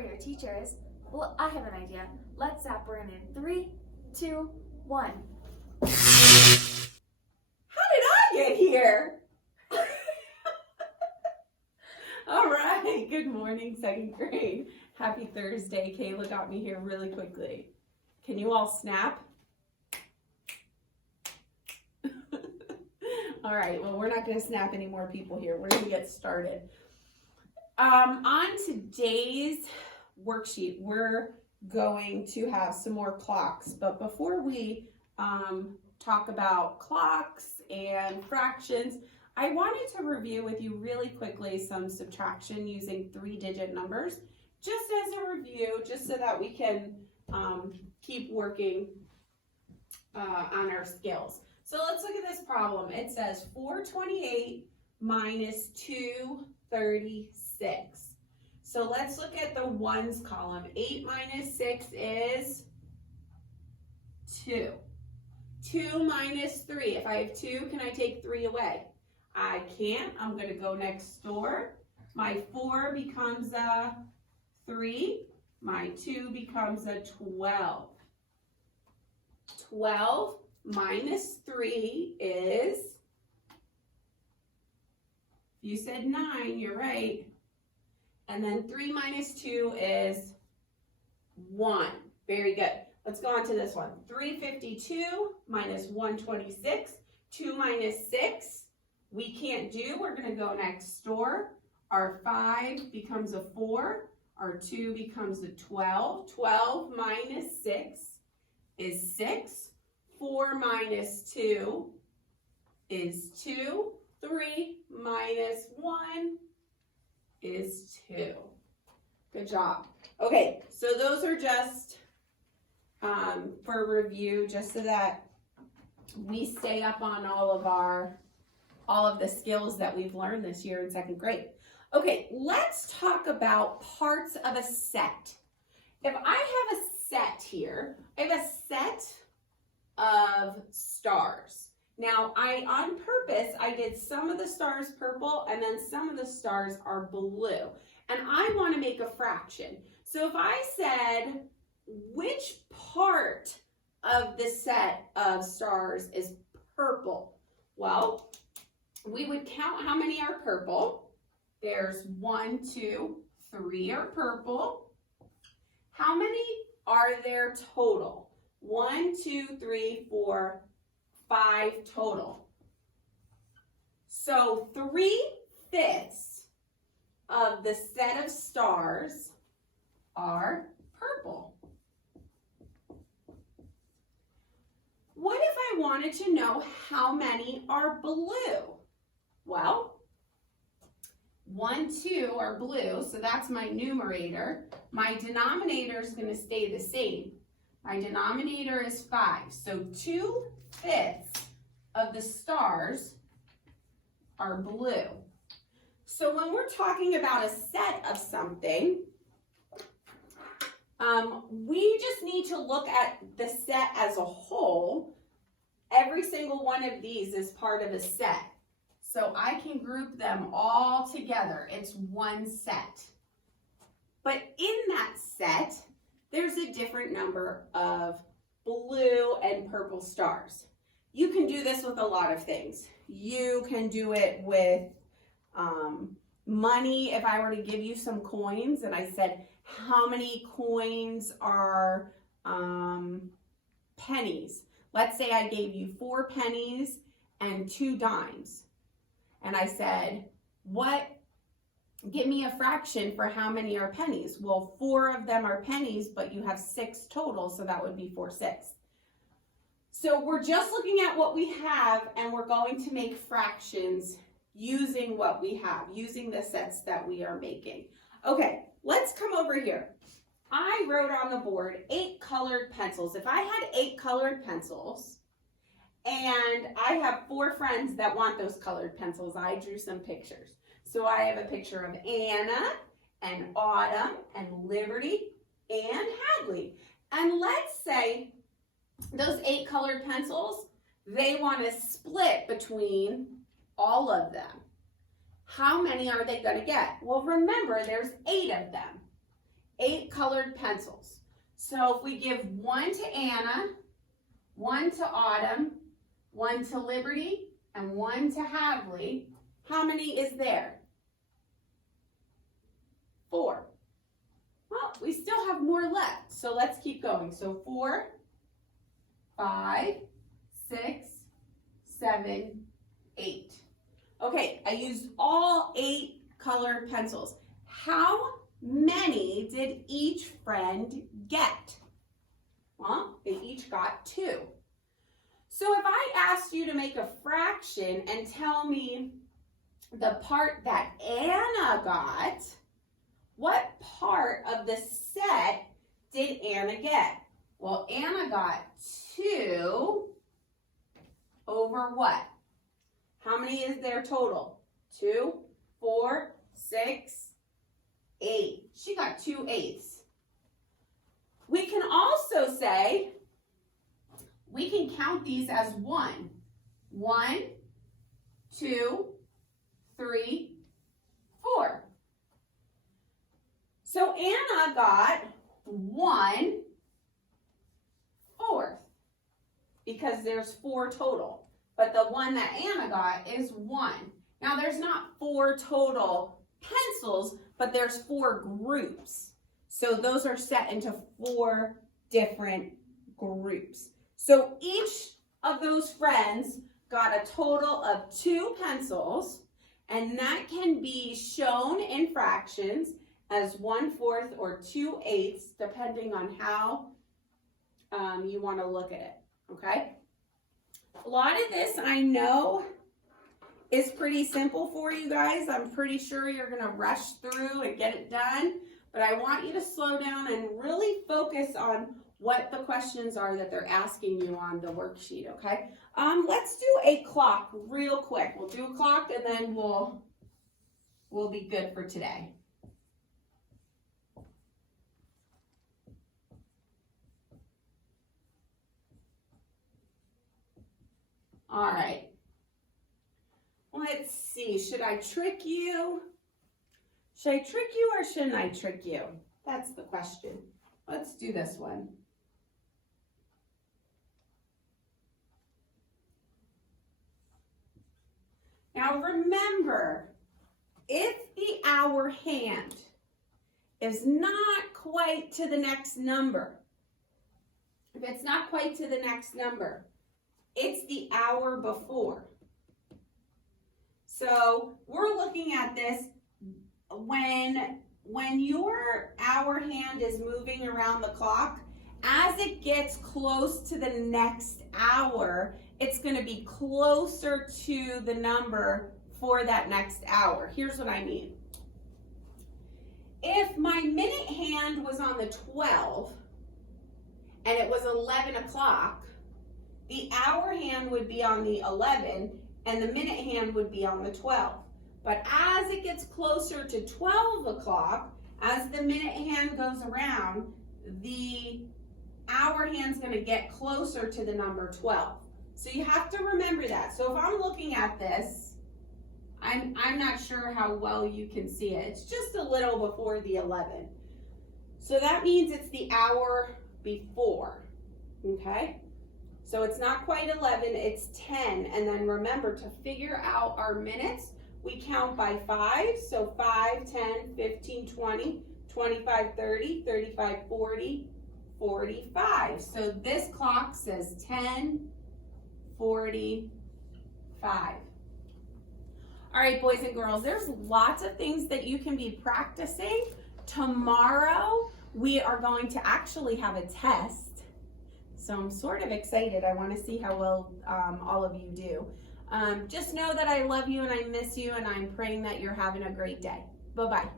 we're your teachers. Well, I have an idea. Let's zap Brandon in 3, 2, 1. How did I get here? All right, good morning, second grade. Happy Thursday. Kayla got me here really quickly. Can you all snap? All right, well, we're not going to snap any more people here. We're going to get started. On today's worksheet, we're going to have some more clocks. But before we talk about clocks and fractions, I wanted to review with you really quickly some subtraction using 3-digit numbers, just as a review, just so that we can keep working on our skills. So let's look at this problem. It says 428 minus 236. So let's look at the ones column. 8 minus 6 is 2. 2 minus 3. If I have 2, can I take 3 away? I can't. I'm going to go next door. My 4 becomes a 3. My 2 becomes a 12. 12 minus 3 is, you said 9, you're right. And then 3 minus 2 is 1. Very good. Let's go on to this one. 352 minus 126. 2 minus 6, we can't do. We're going to go next door. Our 5 becomes a 4. Our 2 becomes a 12. 12 minus 6 is 6. 4 minus 2 is 2. 3 minus 1 is 2. Good job. Okay, so those are just for review, just so that we stay up on all of the skills that we've learned this year in second grade. Okay, let's talk about parts of a set. If I have a set here, I have a set of stars. Now, on purpose, I did some of the stars purple and then some of the stars are blue. And I want to make a fraction. So if I said, which part of the set of stars is purple? Well, we would count how many are purple. There's 1, 2, 3 are purple. How many are there total? 1, 2, 3, 4, 5 total. So 3/5 of the set of stars are purple. What if I wanted to know how many are blue? Well, 1, 2 are blue, so that's my numerator. My denominator is going to stay the same. My denominator is 5, so 2/5 of the stars are blue. So when we're talking about a set of something, we just need to look at the set as a whole. Every single one of these is part of a set. So I can group them all together. It's one set. But in that set, there's a different number of blue and purple stars. You can do this with a lot of things. You can do it with money. If I were to give you some coins and I said, how many coins are pennies? Let's say I gave you 4 pennies and 2 dimes. And I said, give me a fraction for how many are pennies. Well, 4 of them are pennies, but you have 6 total, so that would be 4/6. So we're just looking at what we have, and we're going to make fractions using what we have, using the sets that we are making. Okay, let's come over here. I wrote on the board 8 colored pencils. If I had 8 colored pencils, and I have 4 friends that want those colored pencils, I drew some pictures. So I have a picture of Anna and Autumn and Liberty and Hadley. And let's say those 8 colored pencils, they want to split between all of them. How many are they going to get? Well, remember, there's 8 of them. 8 colored pencils. So if we give 1 to Anna, 1 to Autumn, 1 to Liberty, and 1 to Hadley, how many is there? 4. Well, we still have more left, so let's keep going. So 4, 5, 6, 7, 8. Okay, I used all 8 colored pencils. How many did each friend get? Well, they each got 2. So if I asked you to make a fraction and tell me the part that Anna got, what part of the set did Anna get? Well, Anna got 2 over what? How many is there total? 2, 4, 6, 8. She got 2/8. We can also say, we can count these as 1. 1, 2, 3, 4. So Anna got 1/4 because there's 4 total. But the one that Anna got is 1. Now there's not 4 total pencils, but there's 4 groups. So those are set into 4 different groups. So each of those friends got a total of 2 pencils, and that can be shown in fractions as 1/4 or 2/8, depending on how you want to look at it, okay? A lot of this I know is pretty simple for you guys. I'm pretty sure you're going to rush through and get it done, but I want you to slow down and really focus on what the questions are that they're asking you on the worksheet, okay? Let's do a clock real quick. We'll do a clock and then we'll be good for today. All right. Let's see. Should I trick you? Should I trick you or shouldn't I trick you? That's the question. Let's do this one. Now remember, if the hour hand is not quite to the next number, if it's not quite to the next number, it's the hour before. So we're looking at this when your hour hand is moving around the clock, as it gets close to the next hour, it's going to be closer to the number for that next hour. Here's what I mean. If my minute hand was on the 12 and it was 11 o'clock, the hour hand would be on the 11 and the minute hand would be on the 12. But as it gets closer to 12 o'clock, as the minute hand goes around, the hour hand's going to get closer to the number 12. So you have to remember that. So if I'm looking at this, I'm not sure how well you can see it. It's just a little before the 11. So that means it's the hour before, okay? So it's not quite 11, it's 10. And then remember, to figure out our minutes, we count by 5. So 5, 10, 15, 20, 25, 30, 35, 40, 45. So this clock says 10:45. All right, boys and girls, there's lots of things that you can be practicing. Tomorrow, we are going to actually have a test. So I'm sort of excited. I want to see how well all of you do. Just know that I love you and I miss you, and I'm praying that you're having a great day. Bye-bye.